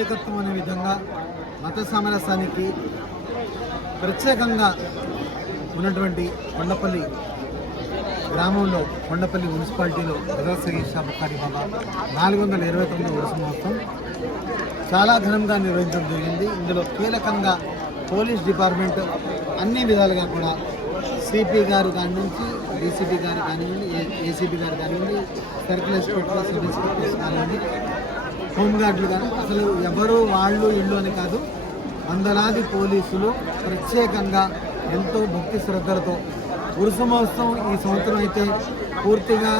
ఏకత్వం అనే విధంగా మత సామరస్యానికి ప్రత్యేకంగా ఉన్నటువంటి కొండపల్లి గ్రామంలో కొండపల్లి మున్సిపాలిటీలో ప్రదర్శన షాబుఖారీ బాబా 429 ఉరుసు మహోత్సవం చాలా ఘనంగా నిర్వహించడం జరిగింది. ఇందులో కీలకంగా పోలీస్ డిపార్ట్మెంట్ అన్ని విధాలుగా కూడా సిపి గారు కానివ్వండి, డీసీపీ గారు కానివ్వండి, ఏసీపీ గారు కానివ్వండి, సర్కిల్ ఇన్స్పెక్టర్, సబ్ ఇన్స్పెక్టర్స్ కానివ్వండి, హోంగార్డులు కానీ అసలు ఎవరు వాళ్ళు ఇళ్ళు అని కాదు, వందలాది పోలీసులు ప్రత్యేకంగా ఎంతో భక్తి శ్రద్ధలతో ఉరుసు మహోత్సవం ఈ సంవత్సరం అయితే పూర్తిగా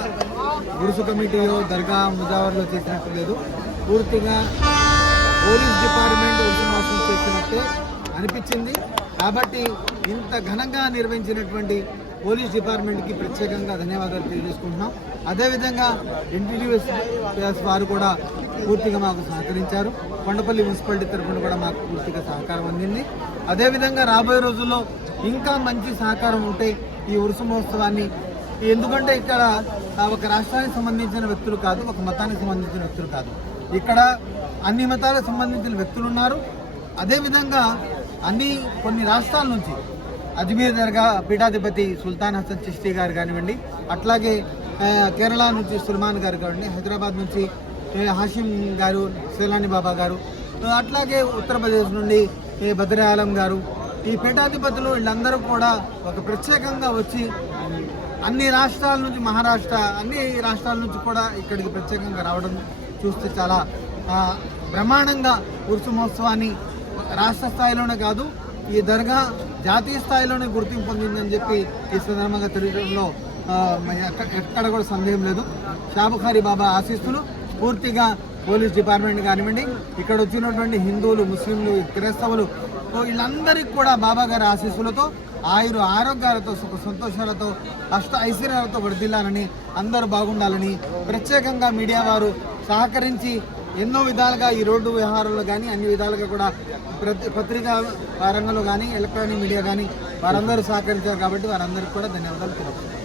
ఉరుసు కమిటీయో దర్గా ముజావర్లో చేసినట్టు లేదు, పూర్తిగా పోలీస్ డిపార్ట్మెంట్ ఉరుసు మహోత్సవం చేసినట్టే అనిపించింది. కాబట్టి ఇంత ఘనంగా నిర్వహించినటువంటి పోలీస్ డిపార్ట్మెంట్కి ప్రత్యేకంగా ధన్యవాదాలు తెలియజేసుకుంటున్నాం. అదేవిధంగా ఎన్టీటీవీఎస్ వారు కూడా పూర్తిగా మాకు సహకరించారు. కొండపల్లి మున్సిపాలిటీ తరఫున కూడా మాకు పూర్తిగా సహకారం అందింది. అదేవిధంగా రాబోయే రోజుల్లో ఇంకా మంచి సహకారం ఉంటే ఈ ఉరుసు మహోత్సవాన్ని, ఎందుకంటే ఇక్కడ ఒక రాష్ట్రానికి సంబంధించిన వ్యక్తులు కాదు, ఒక మతానికి సంబంధించిన వ్యక్తులు కాదు, ఇక్కడ అన్ని మతాలకు సంబంధించిన వ్యక్తులు ఉన్నారు. అదేవిధంగా కొన్ని రాష్ట్రాల నుంచి అజ్మీర్ దర్గా పీఠాధిపతి సుల్తాన్ హసన్ చిష్తి గారు కానివ్వండి, అట్లాగే కేరళ నుంచి సుల్మాన్ గారు కానివ్వండి, హైదరాబాద్ నుంచి హాషిం గారు, సేలాని బాబా గారు, అట్లాగే ఉత్తరప్రదేశ్ నుండి బద్రే ఆలం గారు, ఈ పీఠాధిపతులు వీళ్ళందరూ కూడా ఒక ప్రత్యేకంగా వచ్చి అన్ని రాష్ట్రాల నుంచి, మహారాష్ట్ర అన్ని రాష్ట్రాల నుంచి కూడా ఇక్కడికి ప్రత్యేకంగా రావడం చూస్తే చాలా బ్రహ్మాండంగా ఉరుసు మహోత్సవాన్ని రాష్ట్ర స్థాయిలోనే కాదు ఈ దర్గా జాతీయ స్థాయిలోనే గుర్తింపు పొందిందని చెప్పి ఈ సందర్భంగా తెలియడంలో ఎక్కడ కూడా సందేహం లేదు. షాబుఖారీ బాబా ఆశీస్సులు పూర్తిగా పోలీస్ డిపార్ట్మెంట్ కానివ్వండి, ఇక్కడ వచ్చినటువంటి హిందువులు, ముస్లింలు, క్రైస్తవులు వీళ్ళందరికీ కూడా బాబా గారి ఆశీస్సులతో ఆరోగ్యాలతో, సుఖ సంతోషాలతో, అష్ట ఐశ్వర్యాలతో వర్ధిల్లాలని, అందరూ బాగుండాలని ప్రత్యేకంగా మీడియా వారు సహకరించి ఎన్నో విధాలుగా ఈ రోడ్డు వ్యవహారంలో కానీ అన్ని విధాలుగా కూడా పత్రికా రంగంలో కానీ ఎలక్ట్రానిక్ మీడియా కానీ వారందరూ సహకరించారు. కాబట్టి వారందరికీ కూడా ధన్యవాదాలు తెలుపుతున్నాను.